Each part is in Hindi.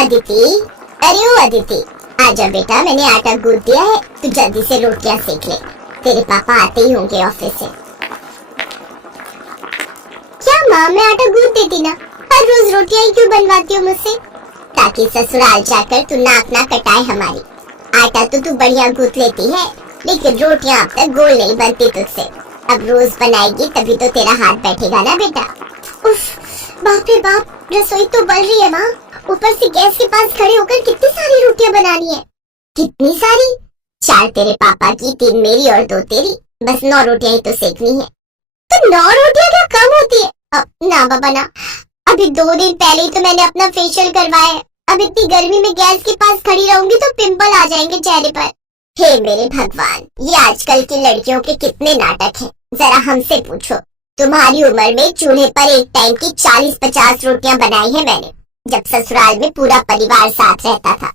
अदिति, अरे ओ अदिति, आजा बेटा, मैंने आटा गूंद दिया है, तू जल्दी से रोटियां सेक ले, तेरे पापा आते ही होंगे ऑफिस से। क्या माँ, मैं आटा गूंद देती ना, हर रोज रोटियां ही क्यों बनवाती हो मुझसे? ताकि ससुराल जाकर तू नाक ना कटाए हमारी। आटा तो तू बढ़िया गूंद लेती है, लेकिन रोटियां अब तक गोल नहीं बनती तुझसे। अब रोज बनाएगी तभी तो तेरा हाथ बैठेगा ना बेटा। उफ, बाप रे बाप, रसोई तो बल रही है माँ, ऊपर से गैस के पास खड़े होकर कितनी सारी रोटियां बनानी है। कितनी सारी? 4 तेरे पापा की, 3 मेरी और 2 तेरी, बस 9 रोटियां ही तो सेकनी है। तो 9 रोटियां क्या कम होती है? ना बाबा ना, अभी 2 दिन पहले ही तो मैंने अपना फेशियल करवाया है। अब इतनी गर्मी में गैस के पास खड़ी रहूंगी तो पिंपल आ जाएंगे चेहरे पर। हे मेरे भगवान, ये आजकल की लड़कियों के कितने नाटक हैं। जरा हमसे पूछो, तुम्हारी उम्र में चूल्हे पर एक टाइम की 40-50 रोटियां बनाई है मैंने, जब ससुराल में पूरा परिवार साथ रहता था।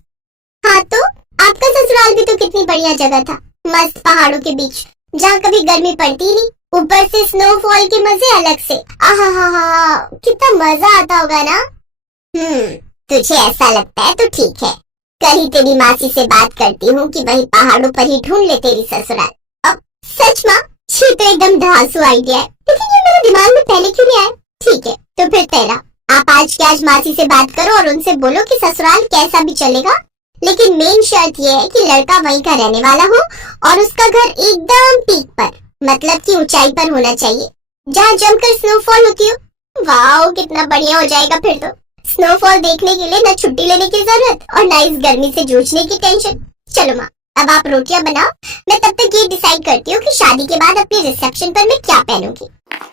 हाँ तो आपका ससुराल भी तो कितनी बढ़िया जगह था, मस्त पहाड़ों के बीच, जहाँ कभी गर्मी पड़ती नहीं, ऊपर से स्नोफॉल के मजे अलग से। आहा, कितना मजा आता होगा ना। तुझे ऐसा लगता है तो ठीक है, कल ही तेरी मासी से बात करती हूँ कि वही पहाड़ों पर ही ढूंढ ले तेरी ससुराल। अब सच माँ, ये तो एकदम धांसू आइडिया है, लेकिन ये मेरे दिमाग में पहले क्यों नहीं आया? ठीक है, तो फिर तेरा, आप आज के आज मासी से बात करो और उनसे बोलो कि ससुराल कैसा भी चलेगा, लेकिन मेन शर्त ये है कि लड़का वहीं का रहने वाला हो और उसका घर एकदम पीक पर, मतलब कि ऊंचाई पर होना चाहिए, जहाँ जमकर स्नोफॉल होती हो। वाह, कितना बढ़िया हो जाएगा फिर तो। स्नोफॉल देखने के लिए न छुट्टी लेने की जरूरत और न इस गर्मी से जूझने की टेंशन। चलो माँ, अब आप रोटियां बनाओ, मैं तब तक ये डिसाइड करती हूँ कि शादी के बाद अपने रिसेप्शन पर मैं क्या पहनूंगी।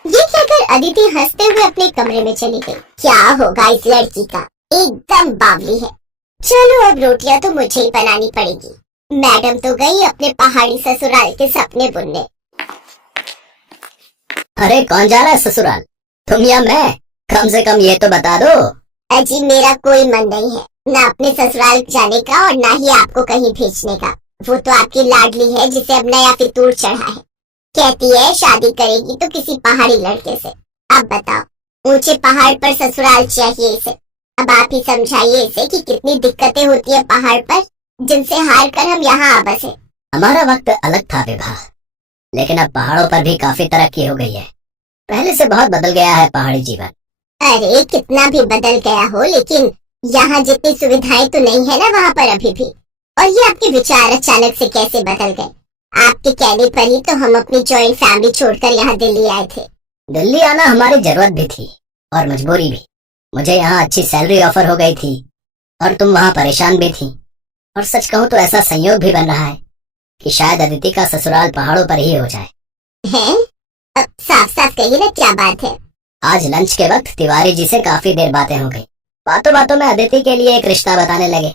ये कहकर अदिति हंसते हुए अपने कमरे में चली गई। क्या होगा इस लड़की का, एकदम बावली है। चलो अब रोटियां तो मुझे ही बनानी पड़ेगी, मैडम तो गई अपने पहाड़ी ससुराल के सपने बुनने। अरे कौन जा रहा है ससुराल, तुम या मैं? कम से कम ये तो बता दो। अजी मेरा कोई मन नहीं है, न अपने ससुराल जाने का और न ही आपको कहीं भेजने का। वो तो आपकी लाडली है जिसे अब नया फितूर चढ़ा है, कहती है शादी करेगी तो किसी पहाड़ी लड़के से। अब बताओ, ऊंचे पहाड़ पर ससुराल चाहिए इसे। अब आप ही समझाइए इसे कि कितनी दिक्कतें होती है पहाड़ पर, जिनसे हार कर हम यहाँ आ बसे। हमारा वक्त अलग था विभा, लेकिन अब पहाड़ों पर भी काफी तरक्की हो गई है, पहले से बहुत बदल गया है पहाड़ी जीवन। अरे कितना भी बदल गया हो, लेकिन यहाँ जितनी सुविधाएं तो नहीं है ना वहाँ पर अभी भी। और ये आपके विचार अचानक से कैसे बदल गए? आपके कहने पर ही तो हम अपनी जॉइंट फैमिली छोड़कर यहाँ दिल्ली आए थे। दिल्ली आना हमारी जरूरत भी थी और मजबूरी भी। मुझे यहाँ अच्छी सैलरी ऑफर हो गई थी और तुम वहाँ परेशान भी थी, और सच कहूँ तो ऐसा संयोग भी बन रहा है कि शायद अदिति का ससुराल पहाड़ों पर ही हो जाए। हैं? अब साफ साफ कहिए ना, क्या बात है? आज लंच के वक्त तिवारी जी से काफी देर बातें हो गई। बातों बातों में अदिति के लिए एक रिश्ता बताने लगे।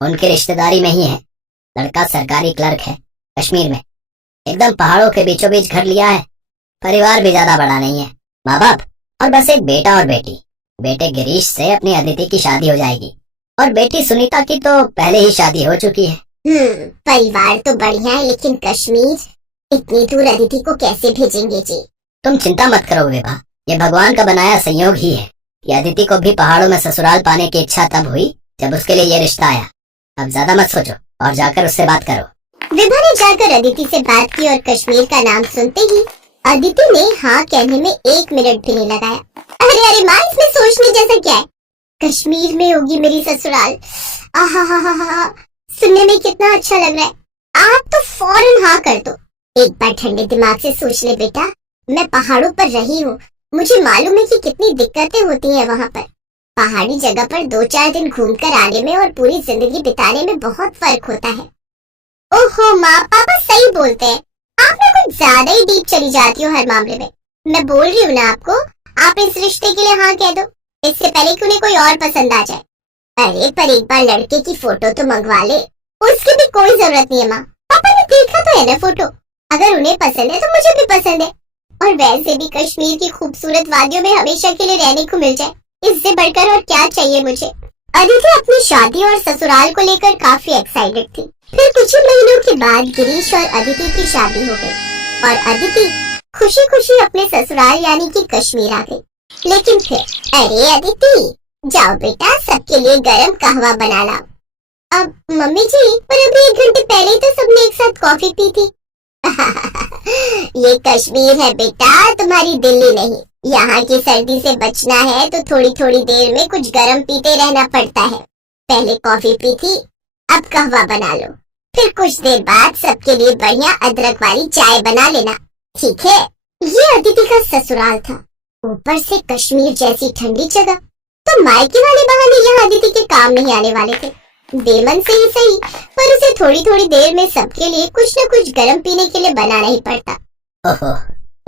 उनकी रिश्तेदारी में ही है, लड़का सरकारी क्लर्क है कश्मीर में, एकदम पहाड़ों के बीचों बीच घर लिया है। परिवार भी ज्यादा बड़ा नहीं है, माँ बाप और बस एक बेटा और बेटी। बेटे गिरीश से अपनी अदिति की शादी हो जाएगी और बेटी सुनीता की तो पहले ही शादी हो चुकी है। परिवार तो बढ़िया है, लेकिन कश्मीर, इतनी दूर अदिति को कैसे भेजेंगे जी? तुम चिंता मत करो विभा, ये भगवान का बनाया संयोग ही है कि अदिति को भी पहाड़ों में ससुराल पाने की इच्छा तब हुई जब उसके लिए ये रिश्ता आया। अब ज्यादा मत सोचो और जाकर उससे बात करो। विभा ने जाकर अदिति से बात की और कश्मीर का नाम सुनते ही अदिति ने हाँ कहने में 1 मिनट भी नहीं लगाया। अरे माँ, इसमें सोचने जैसा क्या है? कश्मीर में होगी मेरी ससुराल। आहा, सुनने में कितना अच्छा लग रहा है। आप तो फौरन हाँ कर दो। एक बार ठंडे दिमाग से सोच ले बेटा, मैं पहाड़ों पर रही हूँ, मुझे मालूम है कि कितनी दिक्कतें होती हैं वहाँ पर। पहाड़ी जगह पर 2-4 दिन घूमकर आने में और पूरी जिंदगी बिताने में बहुत फर्क होता है। ओहो माँ, पापा सही बोलते हैं, आप ना कुछ ज्यादा ही डीप चली जाती हो हर मामले में। मैं बोल रही हूँ ना आपको, आप इस रिश्ते के लिए हाँ कह दो, इससे पहले कि उन्हें कोई और पसंद आ जाए। अरे पर एक बार लड़के की फोटो तो मंगवा ले, उसकी भी कोई जरूरत नहीं है माँ। पापा ने देखा तो है ना फोटो, अगर उन्हें पसंद है तो मुझे भी पसंद है। और वैसे भी कश्मीर की खूबसूरत वादियों में हमेशा के लिए रहने को मिल जाए, इससे बढ़कर और क्या चाहिए मुझे। अदिति अपनी शादी और ससुराल को लेकर काफी एक्साइटेड थी। फिर कुछ ही महीनों के बाद गिरीश और अदिति की शादी हो गई और अदिति खुशी खुशी अपने ससुराल यानी कि कश्मीर आ गई। लेकिन फिर, अरे अदिति, जाओ बेटा, सबके लिए गरम कहवा बना लाओ। अब मम्मी जी, पर अभी 1 घंटे पहले ही तो सबने एक साथ कॉफी पी थी। ये कश्मीर है बेटा, तुम्हारी दिल्ली नहीं। यहाँ की सर्दी से बचना है तो थोड़ी थोड़ी देर में कुछ गरम पीते रहना पड़ता है। पहले कॉफी पी थी, अब कहवा बना लो। फिर कुछ देर बाद सबके लिए बढ़िया अदरक वाली चाय बना लेना, ठीक है? ये अदिति का ससुराल था, ऊपर से कश्मीर जैसी ठंडी जगह, तो मायके वाले बहाने यहाँ अदिति के काम नहीं आने वाले थे। बेमन से ही सही, पर उसे थोड़ी थोड़ी देर में सबके लिए कुछ न कुछ गर्म पीने के लिए बनाना ही पड़ता। ओहो,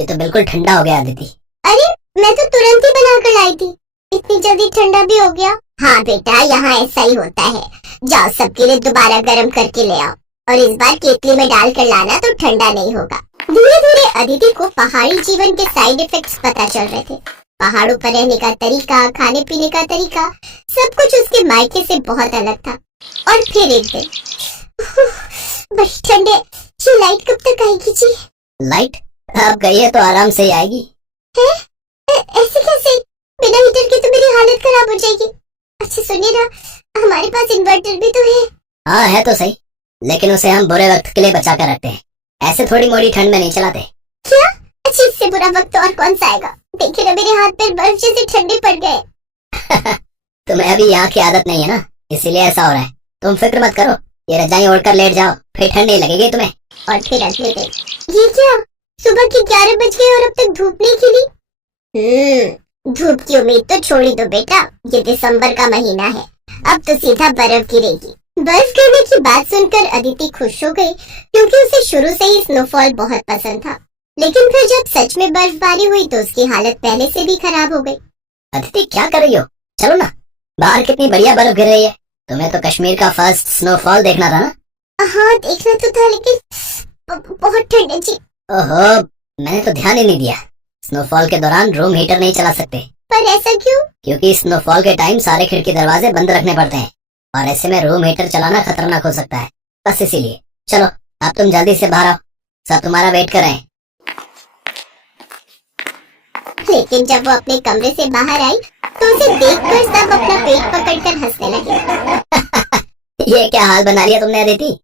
ये तो बिल्कुल ठंडा हो गया अदिति। अरे, मैं तो तुरंत ही बना कर लाई थी, इतनी जल्दी ठंडा भी हो गया। हाँ बेटा, यहाँ ऐसा ही होता है। जाओ, सबके लिए दोबारा गर्म करके ले आओ, और इस बार केतली में डाल कर लाना तो ठंडा नहीं होगा। धीरे धीरे अदिति को पहाड़ी जीवन के साइड इफेक्ट्स पता चल रहे थे। पहाड़ों पर रहने का तरीका, खाने पीने का तरीका, सब कुछ उसके मायके से बहुत अलग था। और फिर एक दिन, बड़ी ठंडे, ये लाइट कब तक आएगी जी? लाइट अब गई है तो आराम से ही आएगी। है? ऐसे कैसे? बिना हीटर के तो मेरी हालत खराब हो जाएगी। अच्छा सुनिए ना, हमारे पास इन्वर्टर भी तो है। हाँ है तो सही, लेकिन उसे हम बुरे वक्त के लिए बचा कर रखते हैं, ऐसे थोड़ी मोड़ी ठंड में नहीं चलाते। क्या? अच्छा, इससे बुरा वक्त और कौन सा आएगा? देखिए ना, मेरे हाथ पैर बर्फ जैसे ठंडे पड़ गए। तुम्हें अभी यहाँ की आदत नहीं है ना, इसीलिए ऐसा हो रहा है। तुम फिक्र मत करो, ये रजाई ओढ़कर लेट जाओ, फिर ठंड नहीं लगेगी तुम्हें। और फिर अगले दिन, ये क्या? सुबह के 11 बज गए और अब तक धूप नहीं खिली। धूप की उम्मीद तो छोड़ ही दो बेटा, ये दिसंबर का महीना है, अब तो सीधा बर्फ गिरेगी। बर्फ गिरने की बात सुनकर अदिति खुश हो गई, क्योंकि उसे शुरू से ही स्नोफॉल बहुत पसंद था। लेकिन फिर जब सच में बर्फबारी हुई तो उसकी हालत पहले से भी खराब हो गई। अदिति क्या कर रही हो? चलो ना, बाहर कितनी बढ़िया बर्फ गिर रही है। तुम्हें तो कश्मीर का फर्स्ट स्नोफॉल देखना था ना? हाँ देखना तो था, लेकिन बहुत ठंड है जी। ओहो, मैंने तो ध्यान ही नहीं दिया। स्नोफॉल के दौरान रूम हीटर नहीं चला सकते। पर ऐसा क्यों? क्योंकि स्नोफॉल के टाइम सारे खिड़की दरवाजे बंद रखने पड़ते हैं, और ऐसे में रूम हीटर चलाना खतरनाक हो सकता है, बस इसीलिए। चलो अब तुम जल्दी से बाहर आओ, सब तुम्हारा वेट कर रहे हैं। लेकिन जब वो अपने कमरे से बाहर आई तो उसे देखकर सब अपना पेट पकड़कर हंसने लगे। ये क्या हाल बना लिया तुमने अदिति?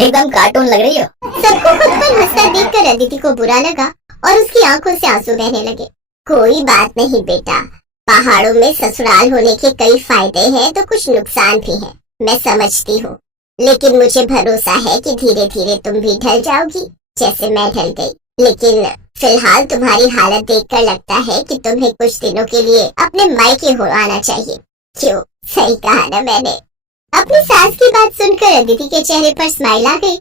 एकदम कार्टून लग रही हो। सबको खुद पर हंसता देखकर अदिति को बुरा लगा और उसकी आंखों से आंसू बहने लगे। कोई बात नहीं बेटा, पहाड़ों में ससुराल होने के कई फायदे हैं तो कुछ नुकसान भी हैं, मैं समझती हूँ। लेकिन मुझे भरोसा है कि धीरे धीरे तुम भी ढल जाओगी, जैसे मैं ढल गई। लेकिन फिलहाल तुम्हारी हालत देखकर लगता है कि तुम्हें कुछ दिनों के लिए अपने मायके हो आना चाहिए। क्यों? सही कहा ना मैंने? अपनी सास की बात सुनकर अदिति के चेहरे पर स्माइल आ गई।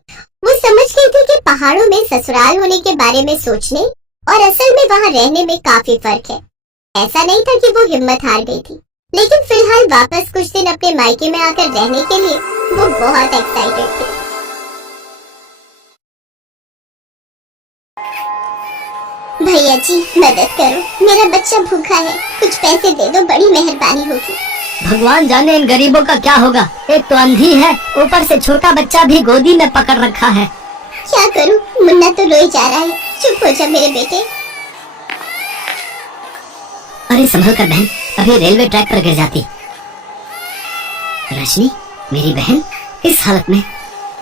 वो समझ गई थी कि पहाड़ों में ससुराल होने के बारे में सोचने और असल में वहाँ रहने में काफी फर्क है। ऐसा नहीं था कि वो हिम्मत हार गई थी, लेकिन फिलहाल वापस कुछ दिन अपने मायके में आकर रहने के लिए वो बहुत एक्साइटेड थी। भैया जी मदद करो, मेरा बच्चा भूखा है, कुछ पैसे दे दो, बड़ी मेहरबानी होगी। भगवान जाने इन गरीबों का क्या होगा, एक तो अंधी है, ऊपर से छोटा बच्चा भी गोदी में पकड़ रखा है। क्या करूं, मुन्ना तो रोई जा रहा है। चुप हो जा मेरे बेटे। अरे संभल कर बहन, अभी रेलवे ट्रैक पर गिर जाती। रजनी मेरी बहन इस हालत में।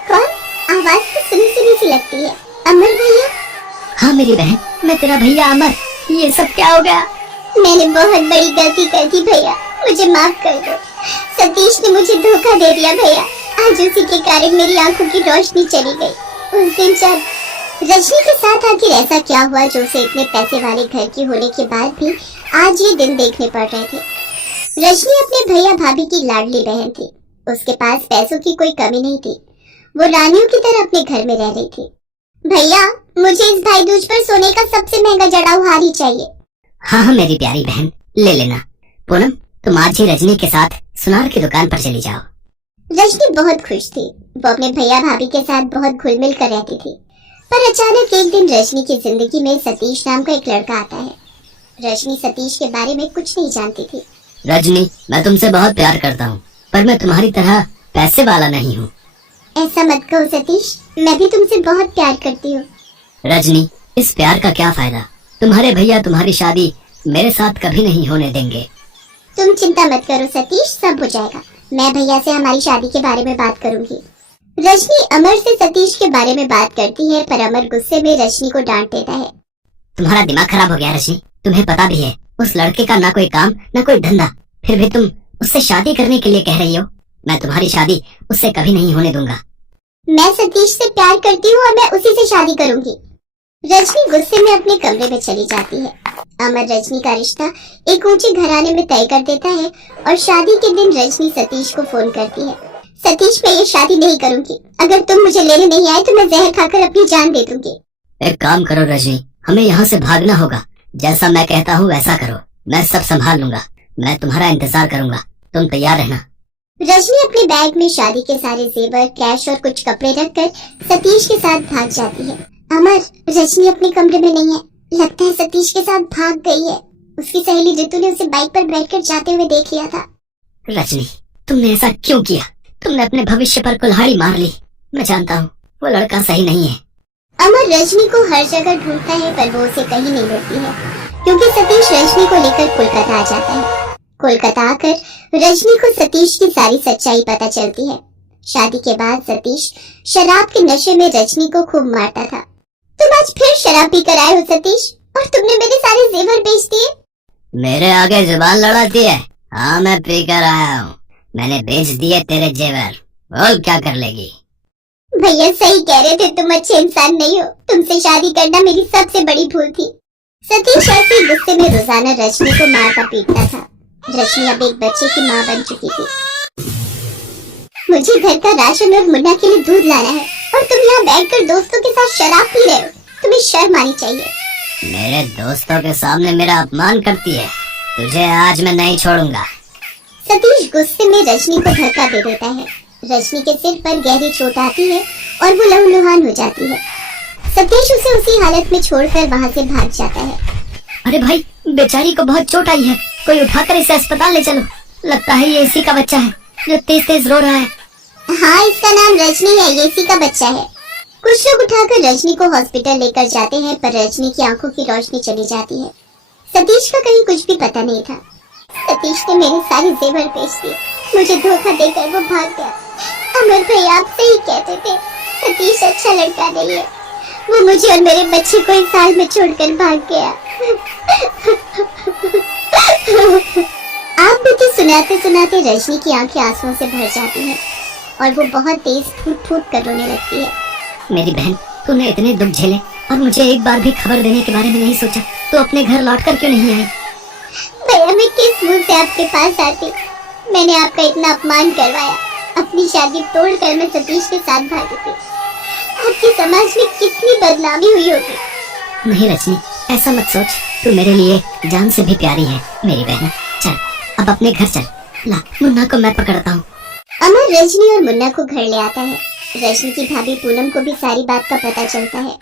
कौन? आवाज तो सुनी सुनी सी लगती है। अमर भैया? हाँ मेरी बहन, मैं तेरा भैया अमर। ये सब क्या हो गया? मैंने बहुत बड़ी गलती कर दी भैया, मुझे माफ कर दो। सतीश ने मुझे धोखा दे दिया भैया, आज उसी के कारण मेरी आंखों की रोशनी चली गई। उस दिन जब रजनी के साथ आखिर ऐसा क्या हुआ जो उसे इतने पैसे वाले घर की होने के बाद भी आज ये दिन देखने पड़ रहे थे। रजनी अपने भैया भाभी की लाडली बहन थी, उसके पास पैसों की कोई कमी नहीं थी, वो रानियों की तरह अपने घर में रह रही थी। भैया मुझे इस भाई दूज पर सोने का सबसे महंगा जड़ाऊ हार ही चाहिए। हाँ मेरी प्यारी बहन, ले लेना। पूनम तुम आज ही रजनी के साथ सुनार की दुकान पर चली जाओ। रजनी बहुत खुश थी, वो अपने भैया भाभी के साथ बहुत घुल मिल कर रहती थी। पर अचानक एक दिन रजनी की जिंदगी में सतीश नाम का एक लड़का आता है। रजनी सतीश के बारे में कुछ नहीं जानती थी। रजनी मैं तुमसे बहुत प्यार करता हूँ, पर मैं तुम्हारी तरह पैसे वाला नहीं हूँ। ऐसा मत कहो सतीश, मैं भी तुमसे बहुत प्यार करती हूँ। रजनी इस प्यार का क्या फायदा, तुम्हारे भैया तुम्हारी शादी मेरे साथ कभी नहीं होने देंगे। तुम चिंता मत करो सतीश, सब हो जाएगा। मैं भैया से हमारी शादी के बारे में बात करूंगी। रजनी अमर से सतीश के बारे में बात करती है, पर अमर गुस्से में रजनी को डांट देता है। तुम्हारा दिमाग खराब हो गया रजनी। तुम्हें पता भी है उस लड़के का ना कोई काम ना कोई धंधा, फिर भी तुम उससे शादी करने के लिए कह रही हो। मैं तुम्हारी शादी उससे कभी नहीं होने दूंगा। मैं सतीश से प्यार करती हूँ और मैं उसी से शादी करूंगी। रजनी गुस्से में अपने कमरे में चली जाती है। अमर रजनी का रिश्ता एक ऊंचे घराने में तय कर देता है और शादी के दिन रजनी सतीश को फोन करती है। सतीश, मैं ये शादी नहीं करूंगी। अगर तुम मुझे लेने नहीं आए तो मैं जहर खाकर अपनी जान दे दूंगी। एक काम करो रजनी, हमें यहाँ से भागना होगा। जैसा मैं कहता हूँ वैसा करो, मैं सब संभाल लूंगा। मैं तुम्हारा इंतजार करूंगा, तुम तैयार रहना। रजनी अपने बैग में शादी के सारे जेवर, कैश और कुछ कपड़े रखकर सतीश के साथ भाग जाती है। अमर, रजनी अपने कमरे में नहीं है। लगता है सतीश के साथ भाग गई है। उसकी सहेली रितु ने उसे बाइक पर बैठकर जाते हुए देख लिया था। रजनी, तुमने ऐसा क्यों किया? तुमने अपने भविष्य पर कुल्हाड़ी मार ली। मैं जानता हूँ वो लड़का सही नहीं है। अमर रजनी को हर जगह ढूंढता है, पर वो उसे कहीं नहीं मिलती है, क्योंकि सतीश रजनी को लेकर कोलकाता आ जाता है। कोलकाता आकर रजनी को सतीश की सारी सच्चाई पता चलती है। शादी के बाद सतीश शराब के नशे में रजनी को खूब मारता था। तुम आज फिर शराब पी कर आए हो सतीश, और तुमने मेरे सारे जेवर बेच दिए। मेरे आगे जुबान लड़ाती है? हाँ, मैं पी कर आया हूँ। मैंने बेच दिए तेरे जेवर। बोल क्या कर लेगी? भैया सही कह रहे थे, तुम अच्छे इंसान नहीं हो। तुमसे शादी करना मेरी सबसे बड़ी भूल थी। सतीश ऐसे गुस्से में रोजाना रजनी को मारता पीटता था। रजनी अब एक बच्चे की माँ बन चुकी थी। मुझे घर का राशन और मुन्ना के लिए दूध लाना है, और तुम यहाँ बैठकर दोस्तों के साथ शराब पी रहे हो। तुम्हें शर्म आनी चाहिए। मेरे दोस्तों के सामने मेरा अपमान करती है। तुझे आज मैं नहीं छोड़ूंगा। सतीश गुस्से में रजनी को धक्का दे देता है। रजनी के सिर पर गहरी चोट आती है और वो लहूलुहान हो जाती है। सतीश उसे उसी हालत में छोड़कर वहाँ से भाग जाता है। अरे भाई, बेचारी को बहुत चोट आई है, कोई उठाकर इसे अस्पताल ले चलो। लगता है ये इसी का बच्चा है जो तेज तेज रो रहा है। हाँ, इसका नाम रजनी है, ये इसी का बच्चा है। कुछ लोग उठाकर रजनी को हॉस्पिटल लेकर जाते हैं, पर रजनी की आंखों की रोशनी चली जाती है। सतीश का कहीं कुछ भी पता नहीं था। सतीश ने मेरे सारे जेवर बेच दिए। मुझे धोखा देकर वो भाग गया। अमर भैया आप सही कहते थे, सतीश अच्छा लड़का नहीं है। वो मुझे और मेरे बच्चे को इस साल में छोड़कर भाग गया। आप बीती सुनाते सुनाते रजनी की आंखें आंसुओं से भर जाती हैं और वो बहुत तेज फूट फूट कर रोने लगती है। मेरी बहन, तूने इतने दुख झेले और मुझे एक बार भी खबर देने के बारे में नहीं सोचा। तू अपने घर लौटकर क्यों नहीं आई? भैया मैं किस मुंह से आपके पास आती? मैंने आपका इतना अपमान करवाया। अपनी शादी तोड़कर मैं सतीश के साथ भागी थी। आपके समाज में कितनी बदनामी हुई होगी। नहीं रजनी, ऐसा मत सोच। तू मेरे लिए जान से भी प्यारी है मेरी बहन। चल अब अपने घर चल। ला, मुन्ना को मैं पकड़ता हूँ। अमर रजनी और मुन्ना को घर ले आता है। रजनी की भाभी पूनम को भी सारी बात का पता चलता है।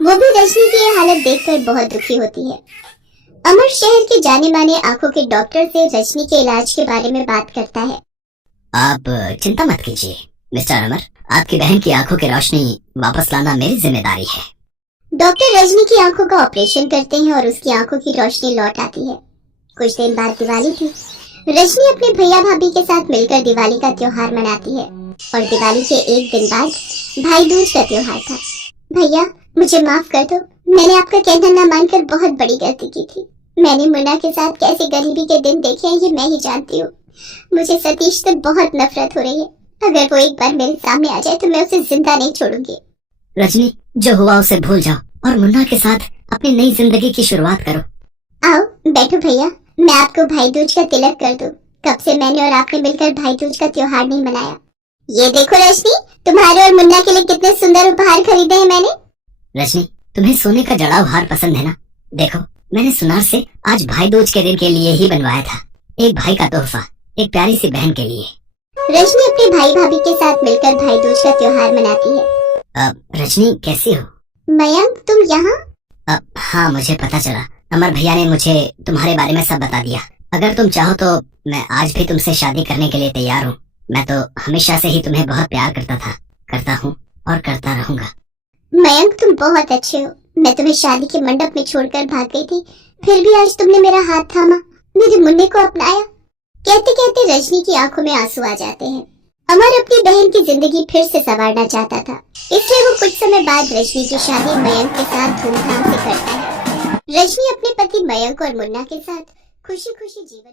वो भी रजनी की ये हालत देखकर बहुत दुखी होती है। अमर शहर के जाने माने आंखों के डॉक्टर से रजनी के इलाज के बारे में बात करता है। आप चिंता मत कीजिए मिस्टर अमर, आपकी बहन की आंखों की रोशनी वापस लाना मेरी जिम्मेदारी है। डॉक्टर रजनी की आंखों का ऑपरेशन करते हैं और उसकी आंखों की रोशनी लौट आती है। कुछ दिन बाद दिवाली थी। रजनी अपने भैया भाभी के साथ मिलकर दिवाली का त्योहार मनाती है और दिवाली के एक दिन बाद भाई दूज का त्योहार था। भैया मुझे माफ कर दो, मैंने आपका कहना ना मानकर बहुत बड़ी गलती की थी। मैंने मुन्ना के साथ कैसे गरीबी के दिन देखे हैं ये मैं ही जानती हूँ। मुझे सतीश से बहुत नफरत हो रही है। अगर वो एक बार मेरे सामने आ जाए तो मैं उसे जिंदा नहीं छोड़ूंगी। रजनी, जो हुआ उसे भूल जाओ और मुन्ना के साथ अपनी नई जिंदगी की शुरुआत करो। आओ बैठो भैया, मैं आपको भाई दूज का तिलक कर दूं। कब से मैंने और आपने मिलकर भाई दूज का त्योहार नहीं मनाया। ये देखो रजनी, तुम्हारे और मुन्ना के लिए कितने सुंदर उपहार खरीदे हैं मैंने। रजनी, तुम्हें सोने का जड़ा हार पसंद है ना? देखो, मैंने सुनार से आज भाई दूज के दिन के लिए ही बनवाया था। एक भाई का तोहफा, एक प्यारी सी बहन के लिए। रजनी अपने भाई भाभी के साथ मिलकर भाई दूज का त्योहार मनाती है। रजनी कैसी हो? मयंक तुम यहाँ? हाँ, मुझे पता चला। अमर भैया ने मुझे तुम्हारे बारे में सब बता दिया। अगर तुम चाहो तो मैं आज भी तुमसे शादी करने के लिए तैयार हूँ। मैं तो हमेशा से ही तुम्हें बहुत प्यार करता था, करता हूँ और करता रहूंगा। मयंक तुम बहुत अच्छे हो। मैं तुम्हें शादी के मंडप में छोड़कर भाग गई थी, फिर भी आज तुमने मेरा हाथ थामा, मेरे मुन्ने को अपनाया कहते कहते रजनी की आंखों में आंसू आ जाते हैं। अमर अपनी बहन की जिंदगी फिर से संवारना चाहता था, इसलिए वो कुछ समय बाद रजनी की शादी मयंक के साथ धूमधाम से करता है। रजनी अपने पति मयंक और मुन्ना के साथ खुशी खुशी जीवन